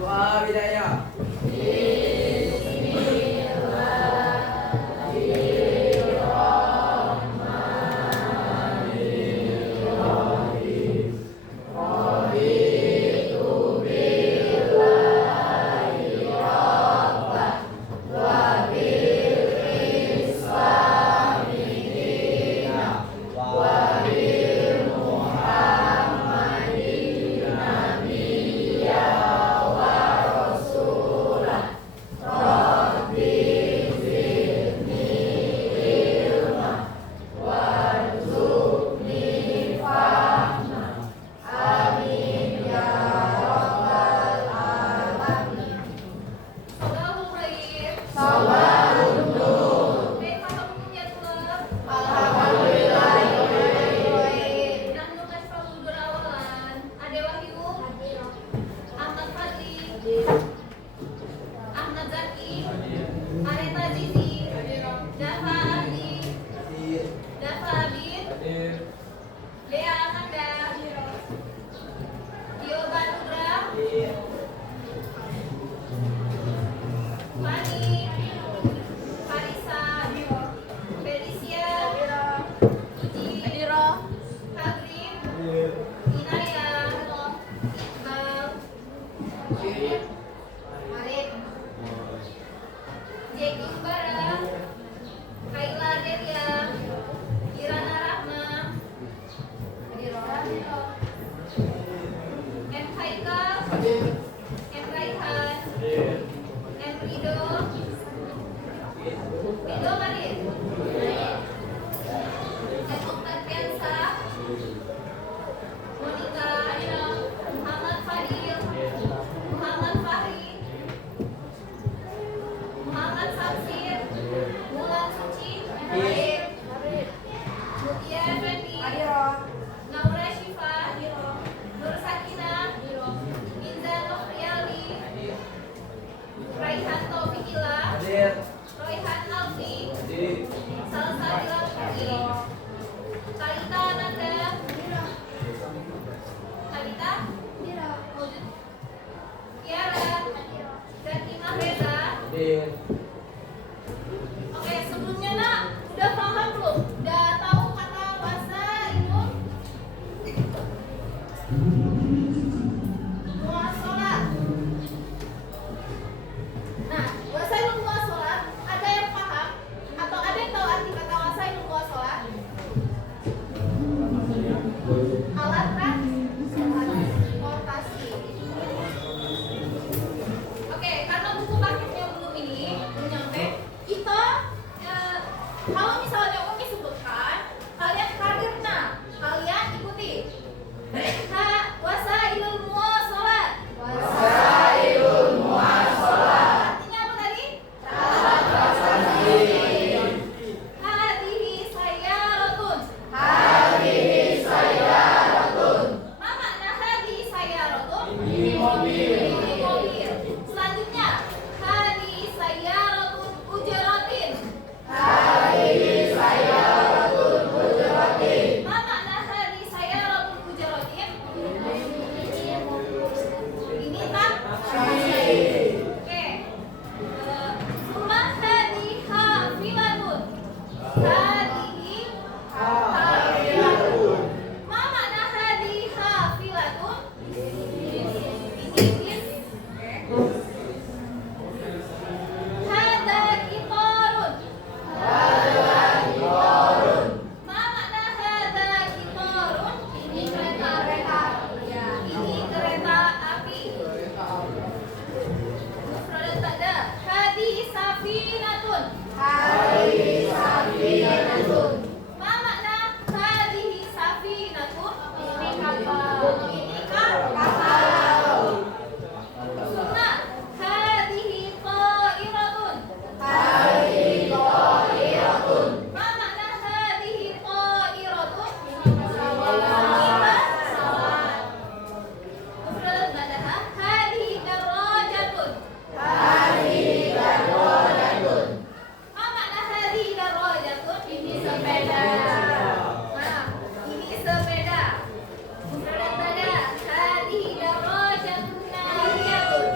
Doa bidaya. Oke, sebelumnya nak, udah paham belum? Udah tahu kata bahasa itu? Muasalah. Nah, bahasa itu muasalah, ada yang paham? Atau ada yang tahu arti kata bahasa itu muasalah? Alat transportasi. Oke, karena buku paketnya belum ini belum nyampe, kita kalau misalnya Umi sebutkan, kalian karirna, kalian ikuti. Wasailul muwasalat. Wasailul muwasalat. Artinya apa tadi? Alat transportasi. Hadihi sayyaratun. Hadihi sayyaratun. Ma makna hadihi sayyaratun? Ini mobil. Ini mobil. Selanjutnya, hadihi sayyaratun ujratin. Hadihi sayyaratun ujratin. Ma makna hadihi sayyaratun ujratin? Ini taksi. Oke. Summa hadihi hafilatun. Hadihi hafilatun. Ma makna hadihi hafilatun? Ini hada kitarun. Hada kitarun. Ma makna hada kitarun? Ini kereta api. Ini kereta api. Mufradat ada. Hadi safinatun. Hadi safinatun. ini sepeda. Nah, ini sepeda. Mufradan pada hadhihi darajatun nariyatun.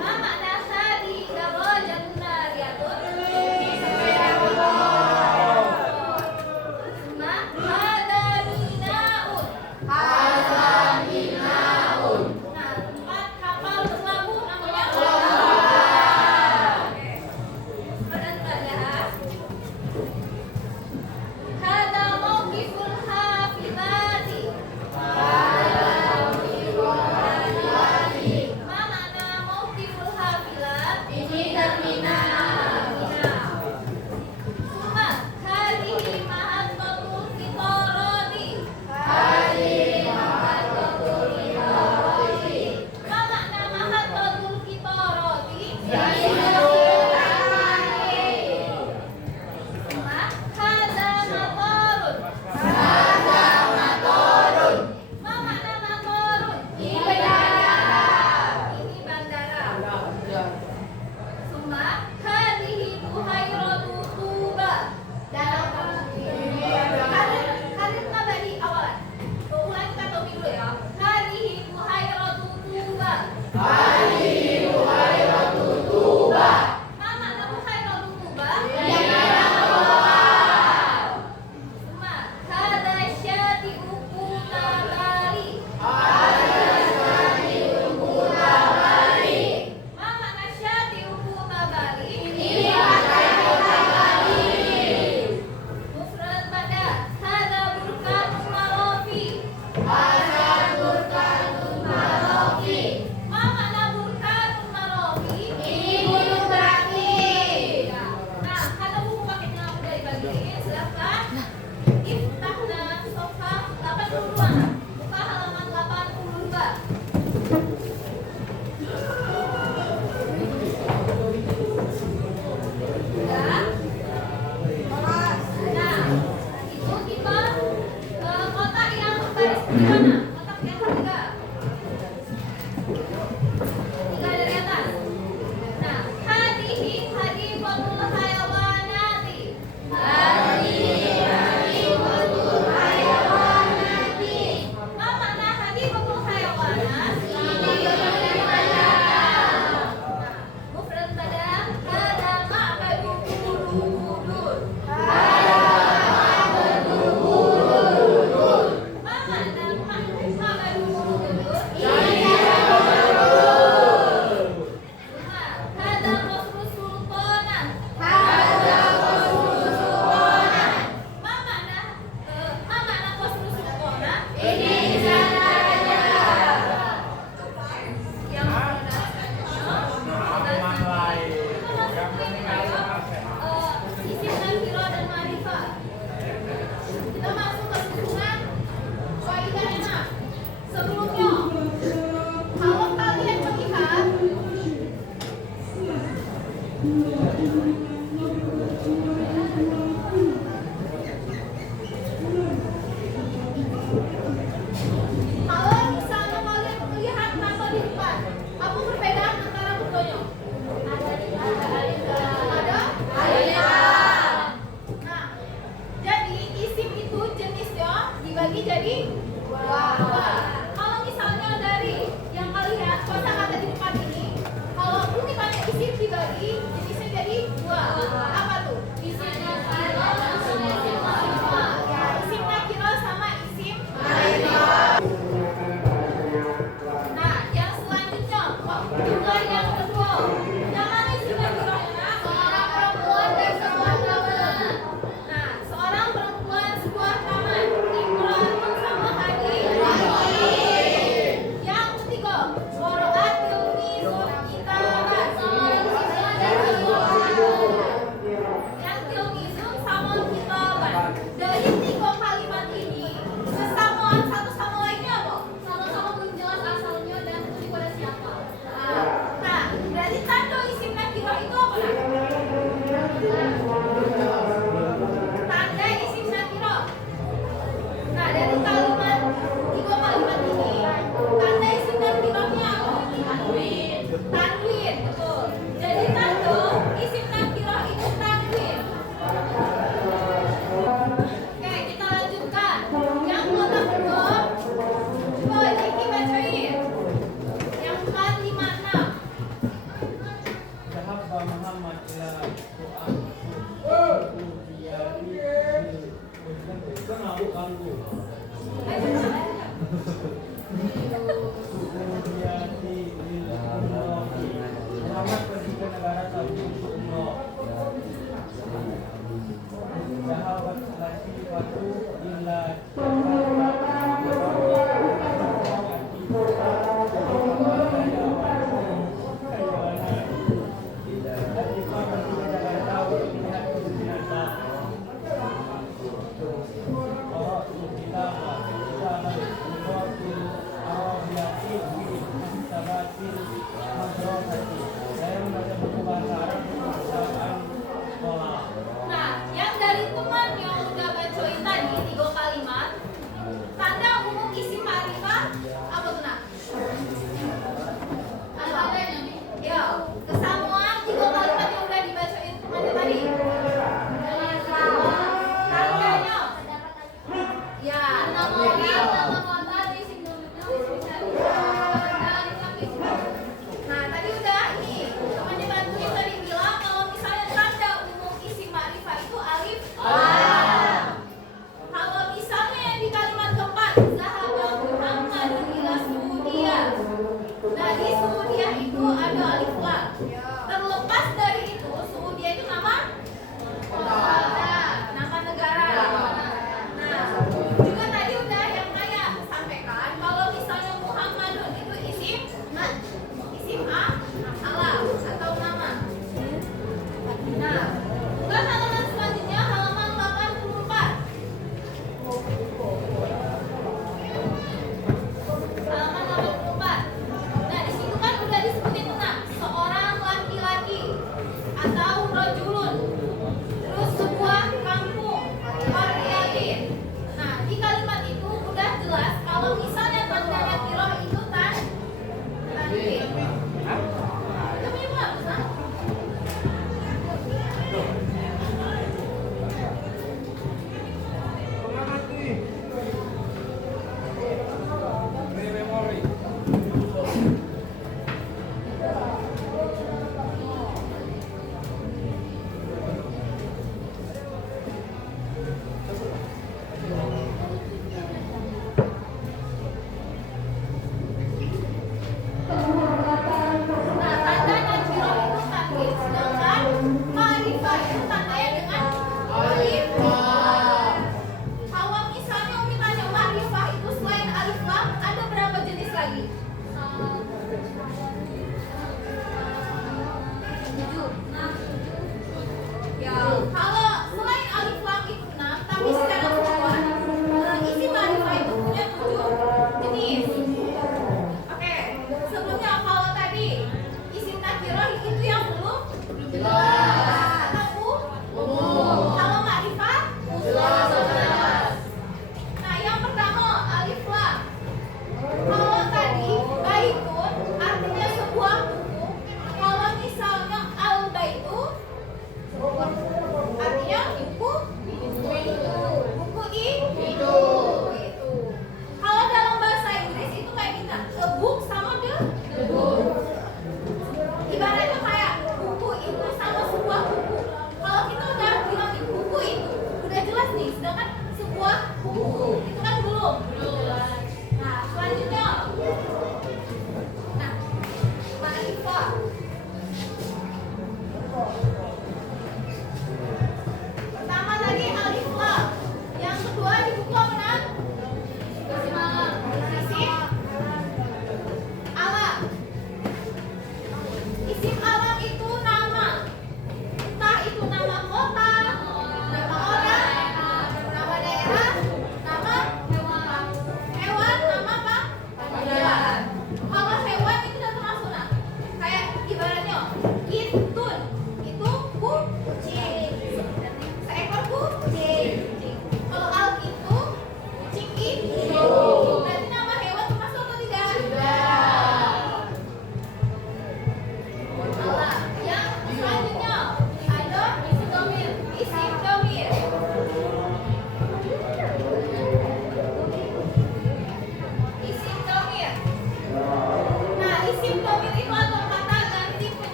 Ma makna hadhihi darajatun nariyatun? Ini sepeda motor. Ma hada minaun. Nah, tempat kapal berlabuh namanya pelabuhan. Mufradan pada hada mauqiful hafizati. Ma makna mauqiful hafizat? Ini terminal. Summa hadhihi mahattatul qitarati. Ma makna mahattatul qitarati? Summa hadza matarun. Ma makna matarun? Ini bandara. Summa hadhihi buhairatu Tuba. Karir tadi awalan. Ulangi kata dulu ya. Hadhihi buhairatu Tuba. Ma makna buhairatu Tuba? Summa hadza syati'u Kutabari. Ma makna syati'u Kutabari? Mufrad pada hadza burkanun marofi. Ma makna burkanun marofi? Nah, kata buku paketnya udah dibagiin, silahkan iftahna sofa 82. Buka halaman 82. Udah? Nah, itu kita ke kotak yang baris di mana? Kotak yang ketiga. Tiga dari atas. Nah, hadihi hadiqatul hayawanati. Ma makna hadiqatul hayawanat? Mufrad pada hada ma'badu Borobudur. Ma makna ma'badu Borobudur? Hada qasrus sultanah. Ma makna qasrus sultanah? Yang isim nakiro dan ma'rifah. Kita masuk ke susunan faidah enak. Sebelumnya, kalau kalian melihat kalau misalnya kalian melihat nama di depan, apa perbedaan antara keduanya? Ada? Nah, jadi isim itu jenisnya dibagi jadi dua. Kalau misalnya dari yang kalian kosakata di depan ini, kalau kutipannya isim dibagi jenisnya jadi dua. Apa tuh? Isim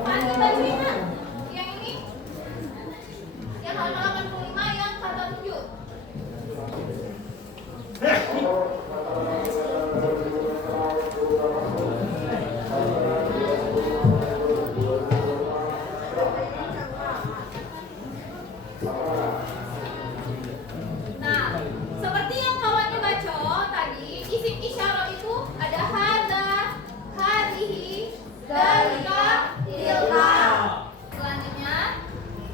Mandi bajunya yang ini, yang halaman 85 yang kata 7. Nah, seperti yang kawannya baca tadi, isim isyarah itu ada hada, hadihi, dalika, tilka. Selanjutnya,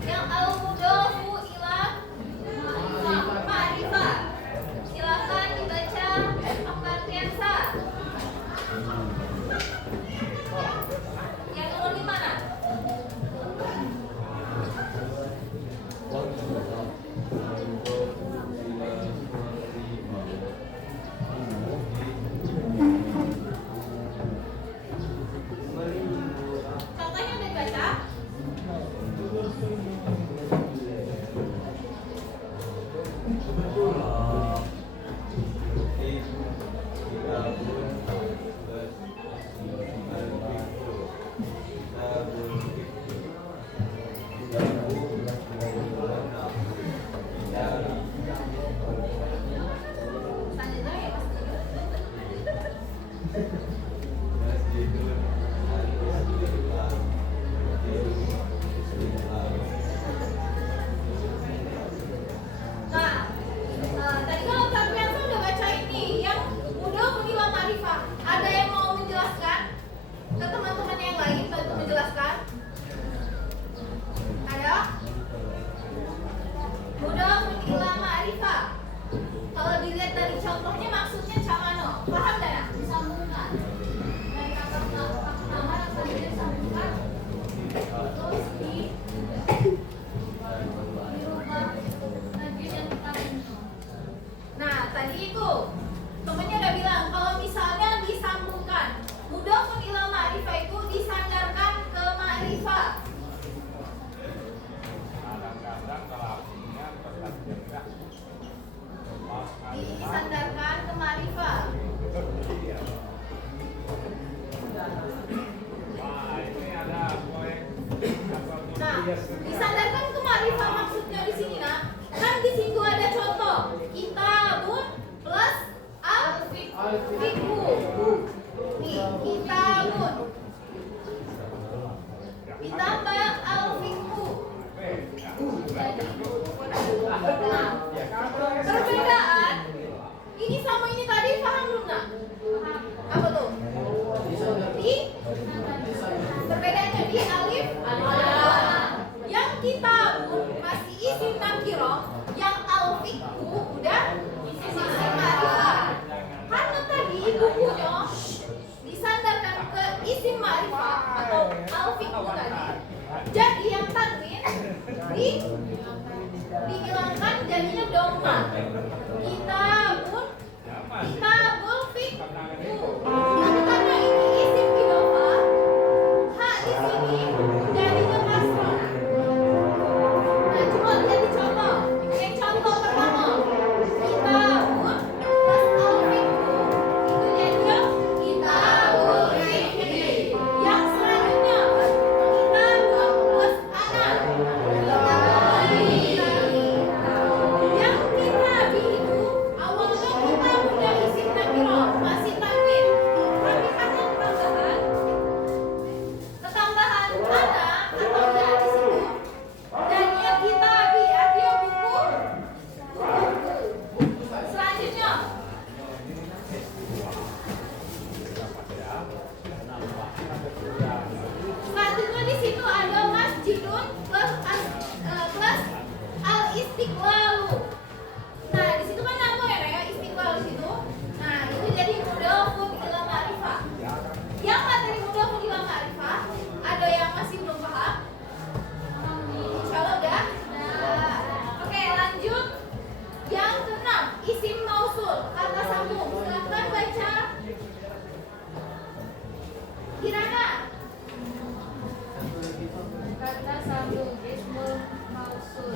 yang al-mudhofu ila ma'rifah. Silakan dibaca pengertian sa. Yang nomor 5 mana? Contohnya udah dibaca? Selanjutnya ya pasti. Nah, tadi kalau Kak Priyansa udah baca ini yang udah menilai ma'rifah. Ada yang mau menjelaskan ke teman-teman yang lain bantu menjelaskan? Ada? Udah menilai ma'rifah. Kalau dilihat dari contohnya maksudnya camano. Paham tidak? Disambungkan. Dari kata pertama dan selanjutnya disambungkan. Terus dirubah lagi dan nah, tadi itu temennya udah bilang kalau misalnya disambungkan, mudhofun ila ma'rifah itu disandarkan ke ma'rifah. Disandarkan ke ma'rifah. Nah, disandarkan ke ma'rifah maksudnya di sini nak. Kan di situ ada contoh kitabun plus al-fiqhu. Nih, kitabun ditambah al-fiqhu. Nah, perbedaan ini sama ini tadi paham belum nak? Apa tuh? Di perbedaannya di alif yang kitabun masih isim nakirah, yang al-fiqhu udah isim ma'rifah. Karena tadi bukunya disandarkan ke isim ma'rifah atau al-fiqhu tadi. Jadi yang tanwin dihilangkan jadinya doma. Kitabul fiqhu. Tapi karena ini isim idhofah, ha di sini jadinya kasrah. Nah, coba lihat di contoh. Yang contoh pertama, kitabun plus al-fiqhu itu jadinya kitabul fiqhi. Yang selanjutnya, kitabun plus anak. Yang kitabi itu awalnya kita punya isim nakirah masih tanwin, tapi karena ketambahan ada atau enggak di situ, jadinya kitabi artinya buku. Selanjutnya di situ ada masjidun plus al-istiqlalu. Nah, di situ kan nama ya istiqlal situ. Nah, itu jadi mudhofun ila ma'rifah. Yang materi mudhofun ila ma'rifah, ada yang masih belum paham? Insyaallah udah. Nah, oke, lanjut. Yang keenam, isim mausul, kata sambung. Silakan baca. Kirana. Kata sambung ismul mausul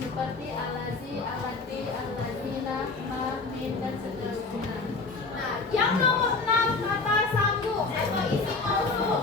seperti alazi, alati, alazina, ma, min dan seterusnya. Nah, yang nomor 6 kata sambung atau isim mausul.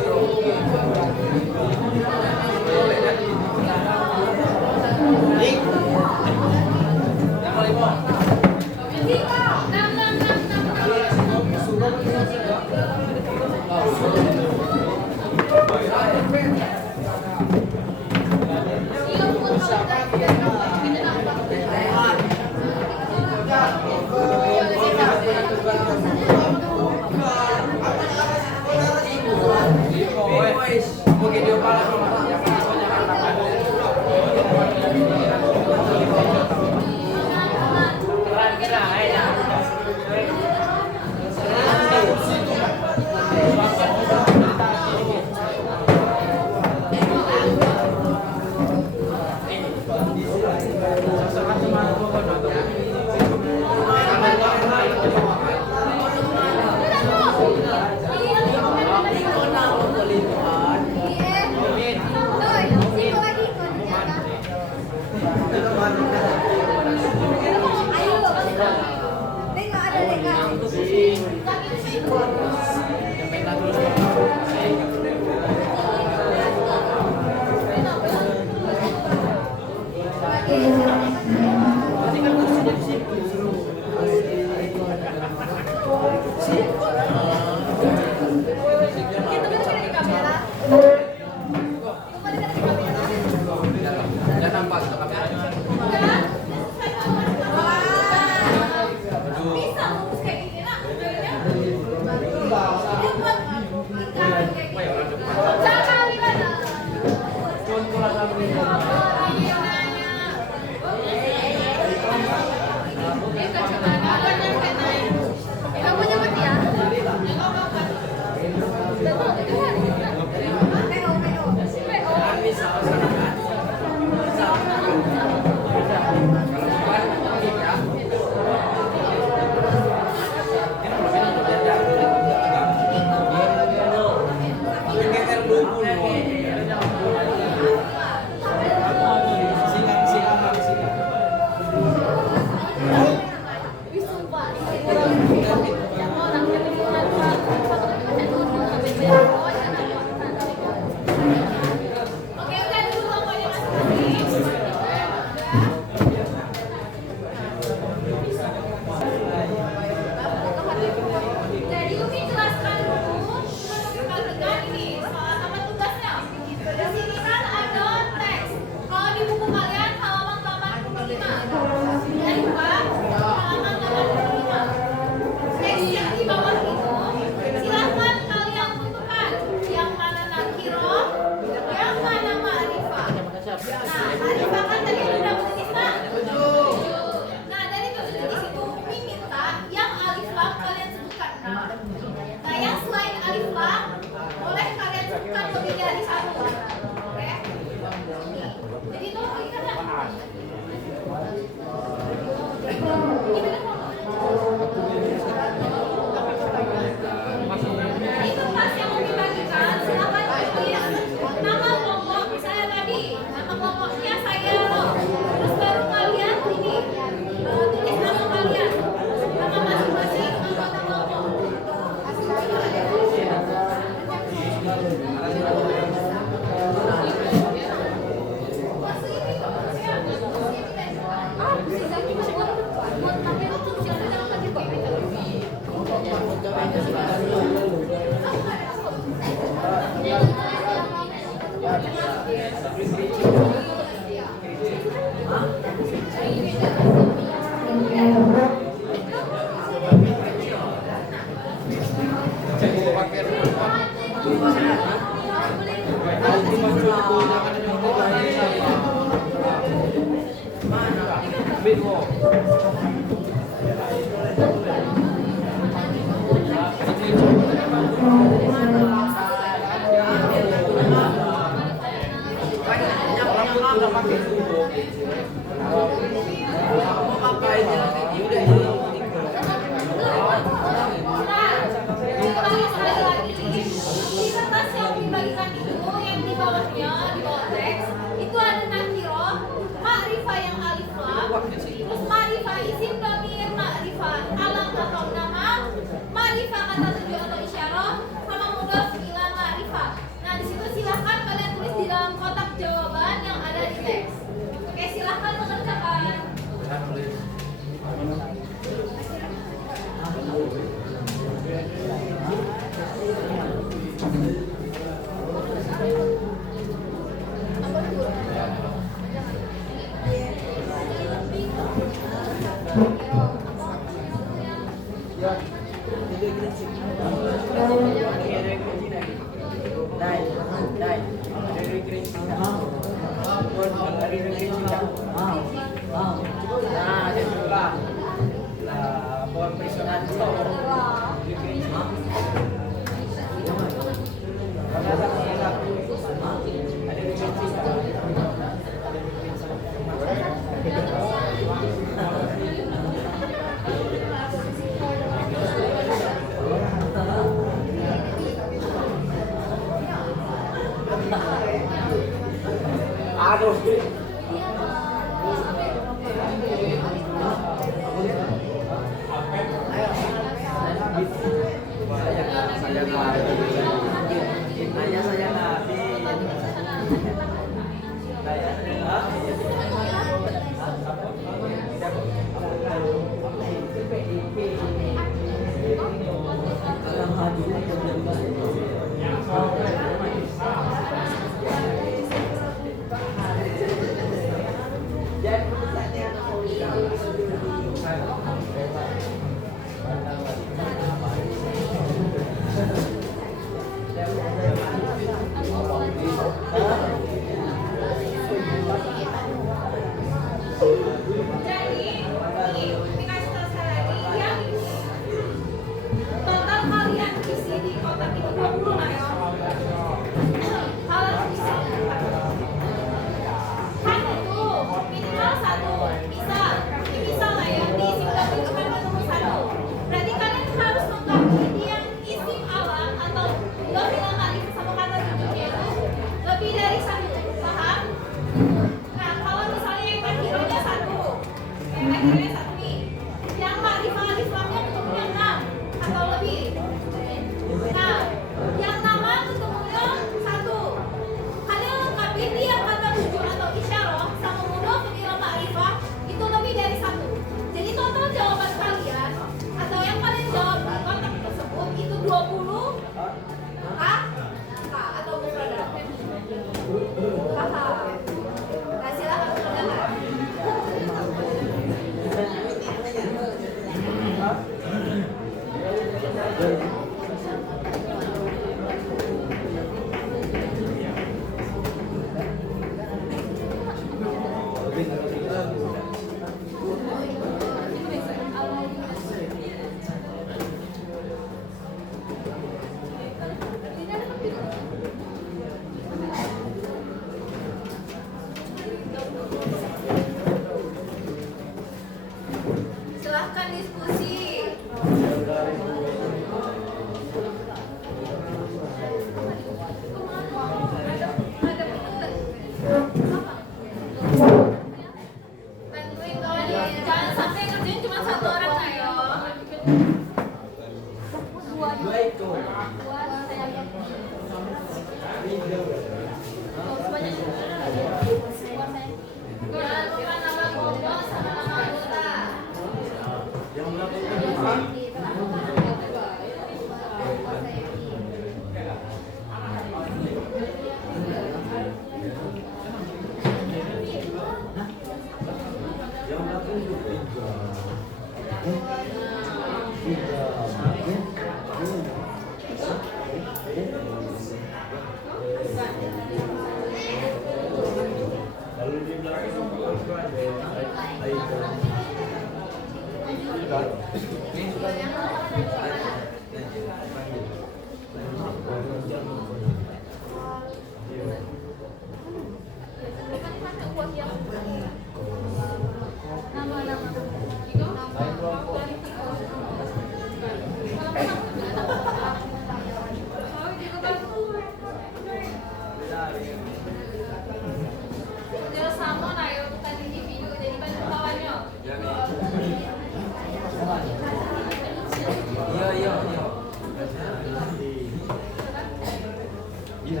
Iya.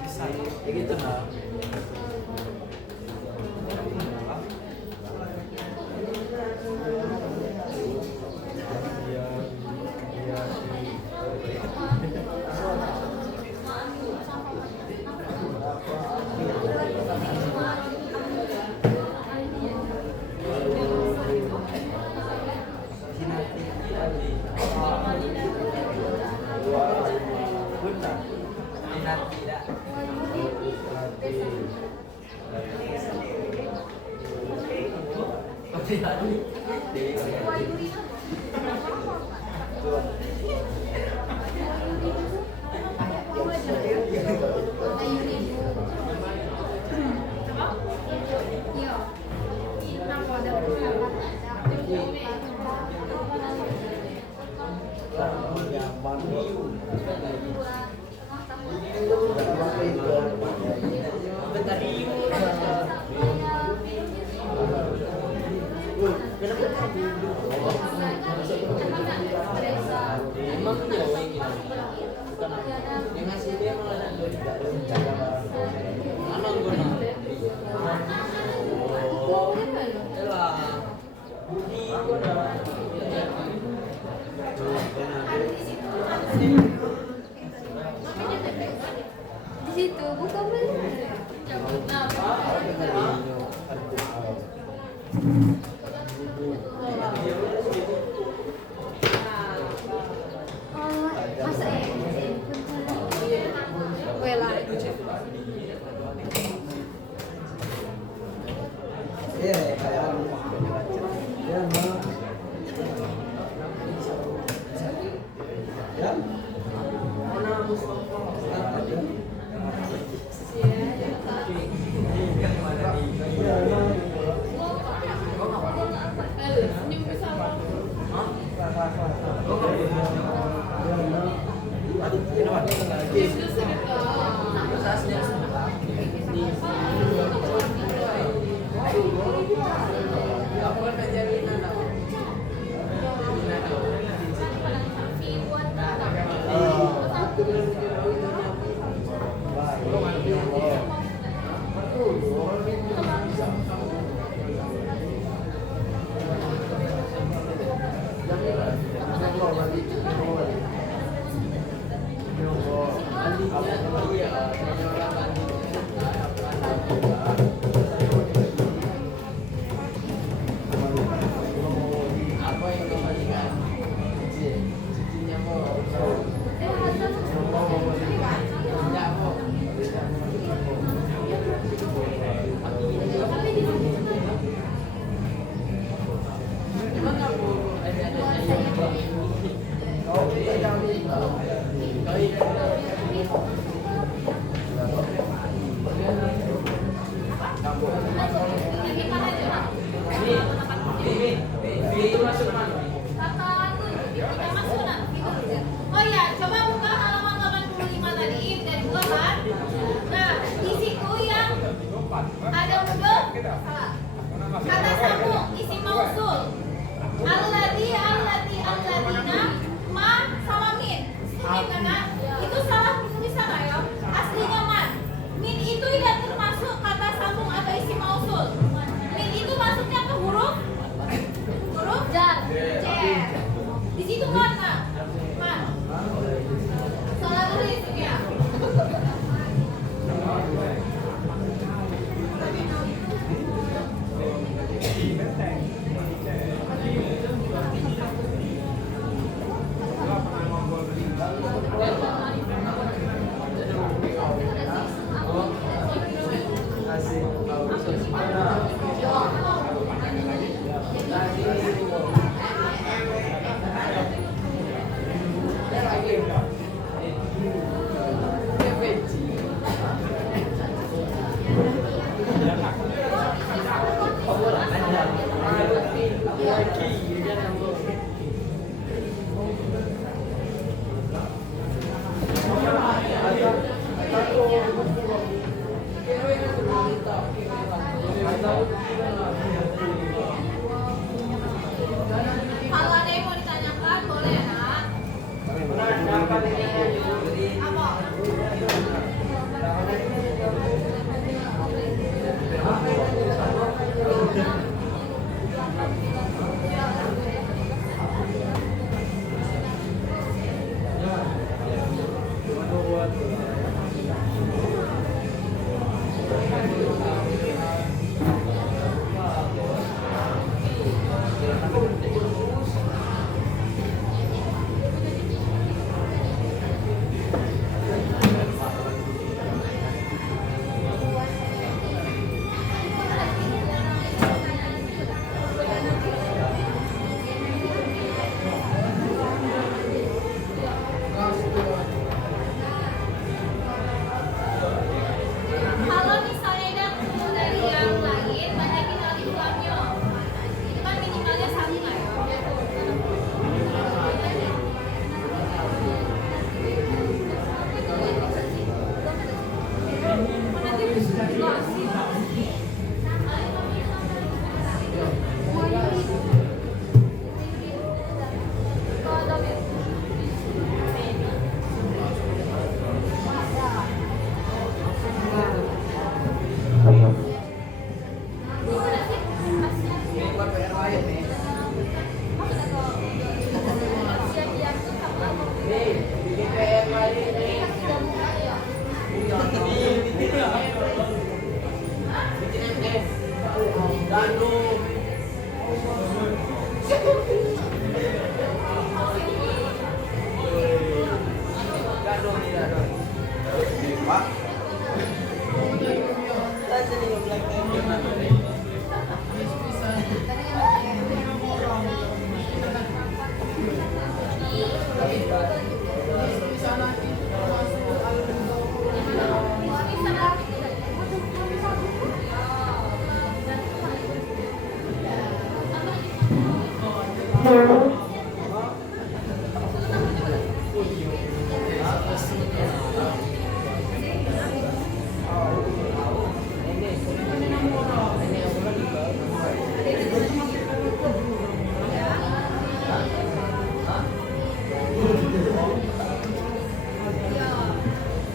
Bisa. Ya gitu nah. Di situ bukan benar. Masa ya? Wela. Oh ya, coba buka halaman 85 tadi dari gua kan. Nah, di situ yang ada huruf salah. Kata sambung isim mausul. Alladina, ma sama min. Setuju kan? Itu salah penulisan ya. Aslinya man. Min itu tidak termasuk kata sambung atau isim mausul. Min itu masuknya ke huruf jar. Di situ mana? Man. Salah tulis ya. Kalau ada yang mau ditanyakan boleh nak. Apa?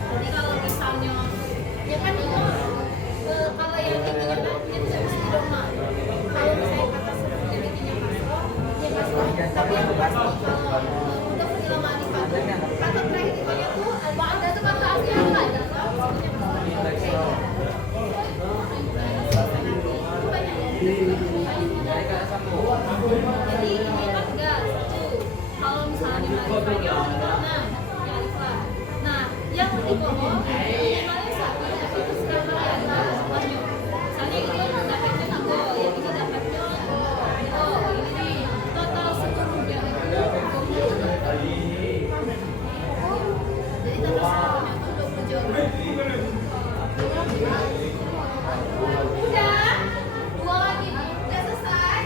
Jadi kalau misalnya ya kan itu kalau yang tingginya kan dia tidak mesti doma. Kalau misalnya kata sebutnya tingginya kasro, dia kasro. Tapi yang kasro udah punya mani kata terakhir tingginya tuh ada tuh kata asli apa ada kan? Jadi ini kan enggak tuh. Kalau misalnya marifahnya nah marifah. Nah, yang di bawah minimalnya satu itu sedang ada semuanya. Misalnya itu dapatnya tango, yang ini dapatnya ini total seluruhnya itu 20. Jadi total seluruhnya itu 20 Udah, dua lagi, udah selesai.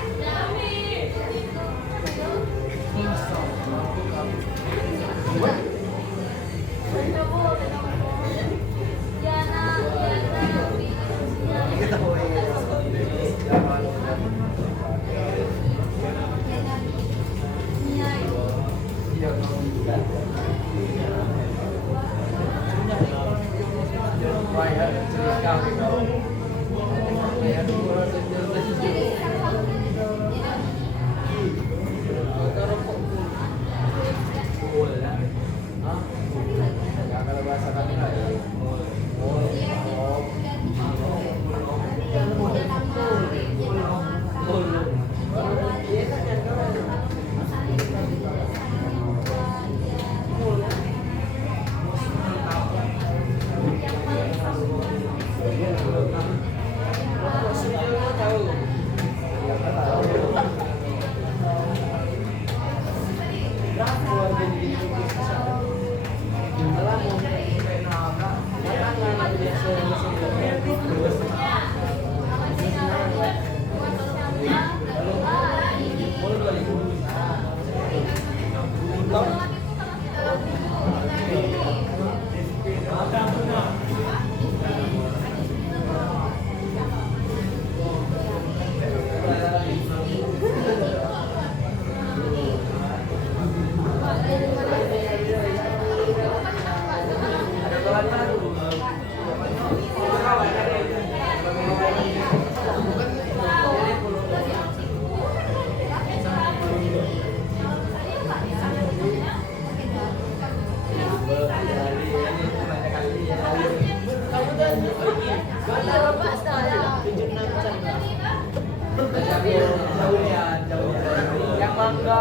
Yang mangga.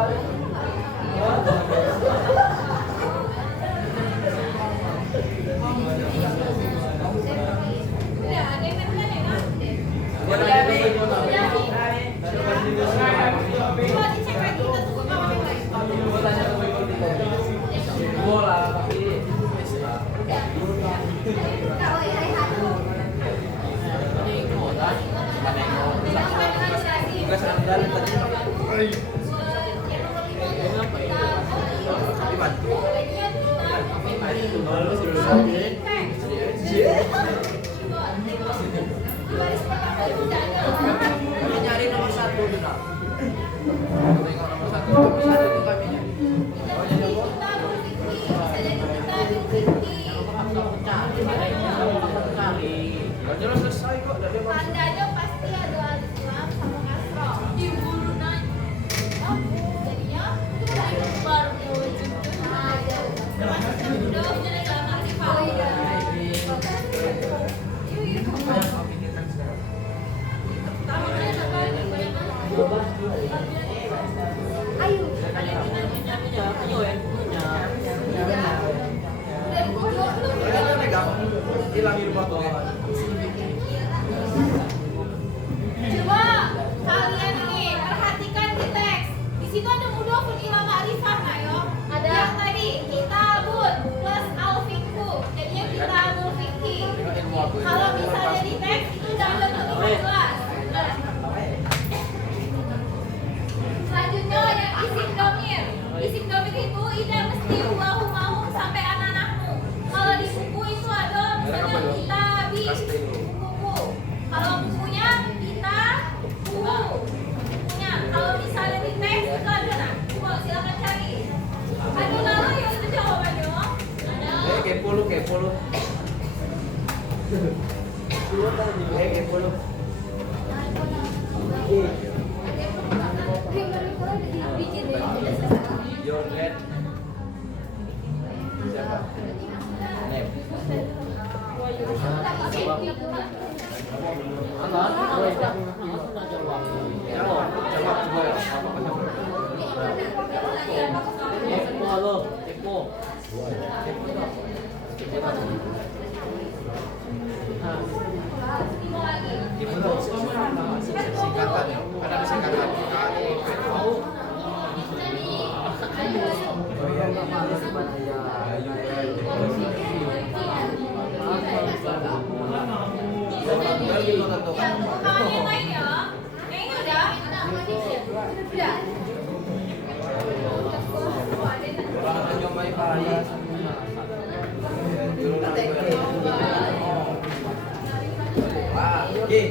Bola tapi nyari nomor 1 dulu. Nomor 1 bisa ada di kaminya. Jelas selesai kok dari Tandanya pasti ada alif lam sama kasroh. Ibu lunanya. Jadinya itu kan baru ada. puluh. Your red. Siapa? Nem. Singkatan ya, ada singkatan. Kamu yang lain ya? Kayaknya udah. Udah. Orang ada nyobain bahaya. Oke.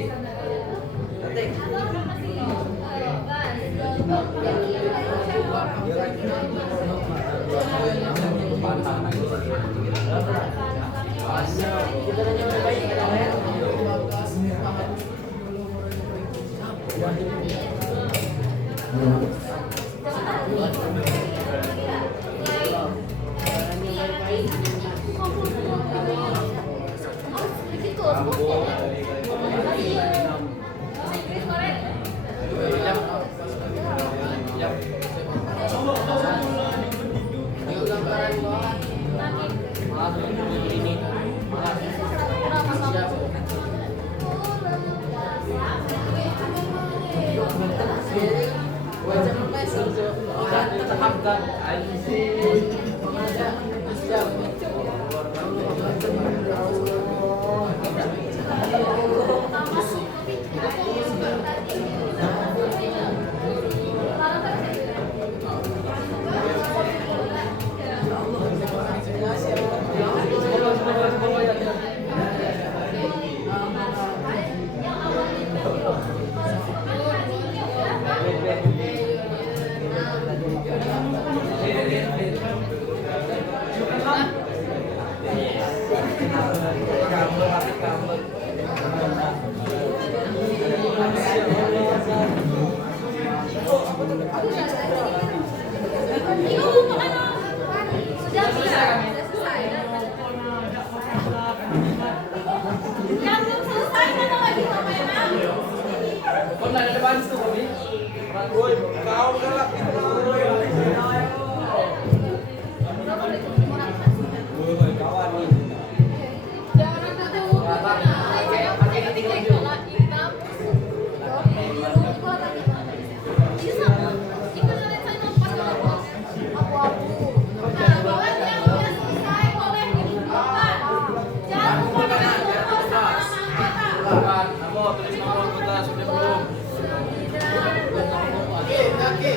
Nanti.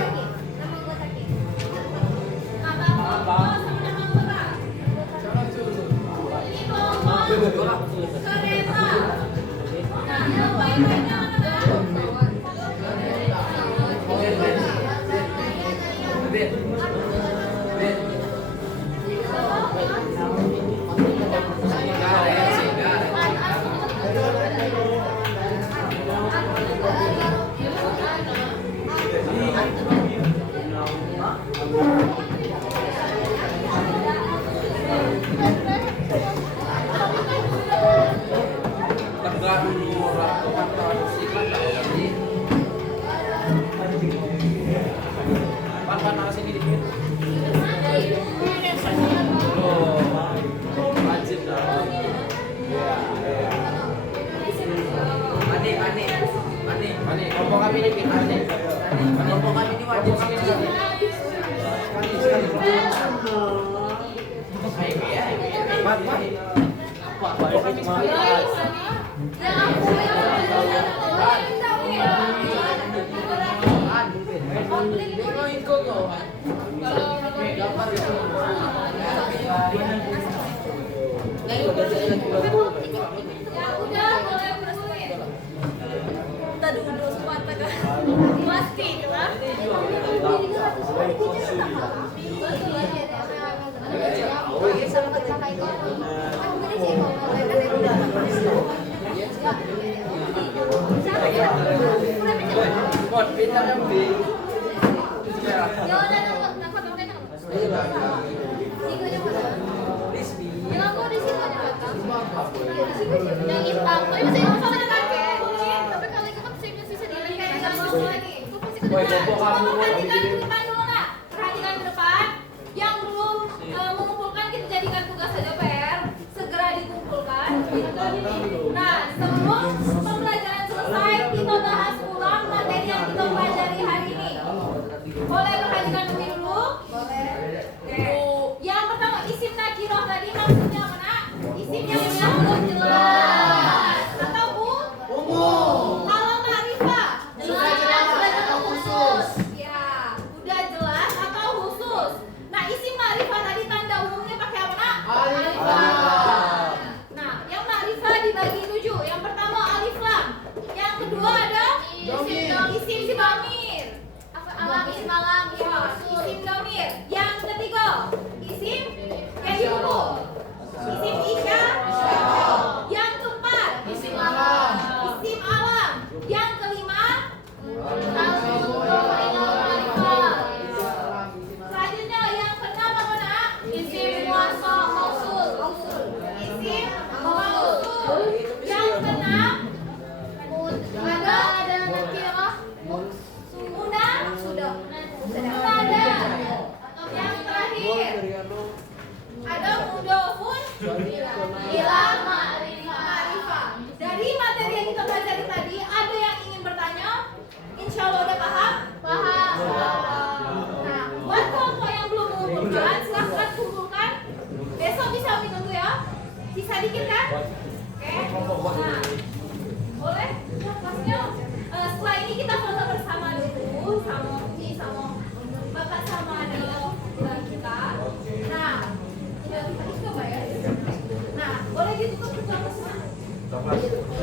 sih mau mulai kan yang udah Mod, pintar yang di. ya udah dapat namanya yang aku di situ aja belakang yang hitam tapi masih yang sama dengan kakek tapi kalau itu kan bisa dilihat lagi Woi, bobo kamu. Perhatikan ke depan dulu nak. Perhatikan ke depan. Yang belum mengumpulkan kita jadikan tugas saja PR. Segera dikumpulkan. Nah, sebelum pembelajaran selesai, kita bahas ulang materi yang kita pelajari hari ini. Boleh perhatikan lebih dulu? Boleh. Oke. Yang pertama isim nakiroh tadi maksudnya apa nak? Isim yang belum jelas. Atau umum. Kalau ma'rifah jelas. Ya, udah jelas atau khusus. Nah, isim ma'rifah tadi tanda umumnya pakai apa nak? Alif lam. Nah, yang ma'rifah dibagi 7. Yang pertama alif lam. Yang kedua ada isim domir. Isim alam, ya, isim domir. Yang ketiga isim yang dihukum. Isim isya. Yang keempat isim alam. Isim alam. Yang kelima selanjutnya yang keenam apa nak? Isim muwasul mausul. Isim mausul. Yang keenam ada nakirah sudah. Ada. Yang terakhir ada mudhofun ila ma'rifah. Dari materi yang kita pelajari tadi, ada yang ingin bertanya? Insya Allah udah paham? Paham. Nah, buat kelompok yang belum mengumpulkan, silahkan kumpulkan. Besok bisa ditunggu ya. Sisa dikit kan? Oke. Nah, boleh? Ya, pasnya. Setelah ini kita foto bersama dulu sama Uci, sama Bapak sama adik kita. Nah, ini coba ya. Nah, boleh ditutup ke kelas semua.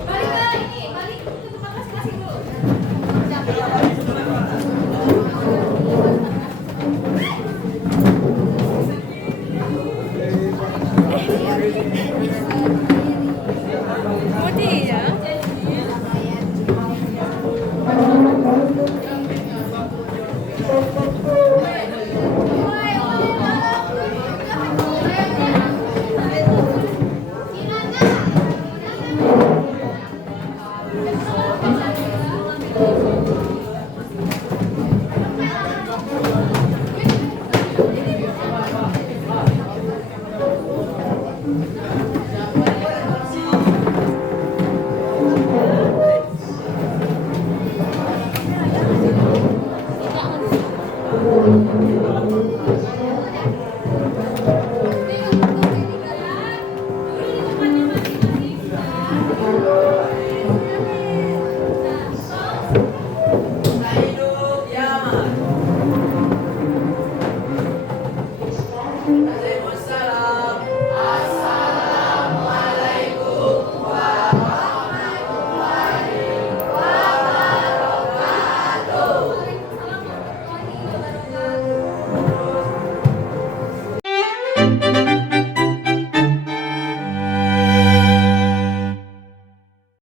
Balik ke ini, balik ke tempat masing-masing dulu.